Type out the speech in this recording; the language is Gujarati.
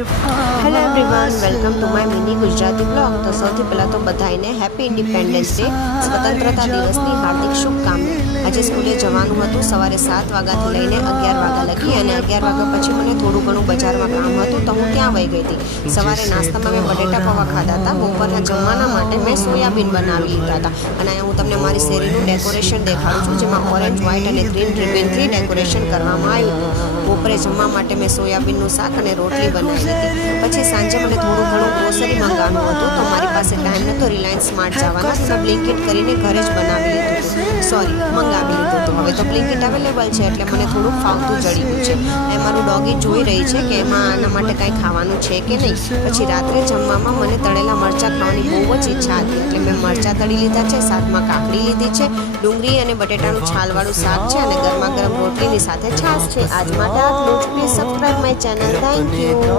Hello everyone, welcome to my mini Gujarati blog. તો સૌથી પહેલાં તો બધાને હેપી ઇન્ડિપેન્ડન્સ ડે, સ્વતંત્રતા દિવસની હાર્દિક શુભકામના। આજે સ્કૂલે જવાનું હતું સવારે 7 વાગ્યાથી લઈને 11 વાગ્યા લગી, અને 11 વાગ્યા પછી મને થોડું ઘણું બજારમાં કામ હતું તો હું ત્યાં વહી ગઈ હતી। સવારે નાસ્તામાં મેં બટેટા પૌવા ખાધા હતા। બપોરના જમવાના માટે મેં સોયાબીન બનાવી લીધા હતા, અને હું તમને મારી શેરીનું ડેકોરેશન દેખાડું છું, જેમાં ઓરેન્જ, વ્હાઇટ અને ગ્રીન રિબનથી ડેકોરેશન કરવામાં આવ્યું હતું। બપોરે જમવા માટે મેં સોયાબીનનું શાક અને રોટલી બનાવી લીધી। પછી સાંજે મને થોડું ઘણું ગ્રોસરી મંગાવવાનું હતું, તો મારી પાસે ટાઈમ નહોતો રિલાયન્સ સ્માર્ટ જવાનો, તો મેં બ્લિંકિટ કરીને ઘરે જ બનાવી લીધું હતું, મંગાવી લીધું હતું। હવે તો બ્લિંકિટ અવેલેબલ છે એટલે મને થોડુંક ફાવતું જડી ગયું છે। એ મારું ડોગી જોઈ રહી છે કે એમાં આના માટે કાંઈ ખાવાનું છે કે નહીં। પછી રાત્રે જમવામાં મને તળેલા મરચાં ખાવાની બહુ જ ઈચ્છા હતી, એટલે મેં મરચાં તળી લીધા છે, સાથમાં કાકડી લીધી છે, ડુંગળી અને બટેટાનું છાલવાળું શાક છે, અને ગરમા ગરમ રોટલીની સાથે છાશ છે। આજ માટે આટલું જ। Please subscribe my channel. Thank you.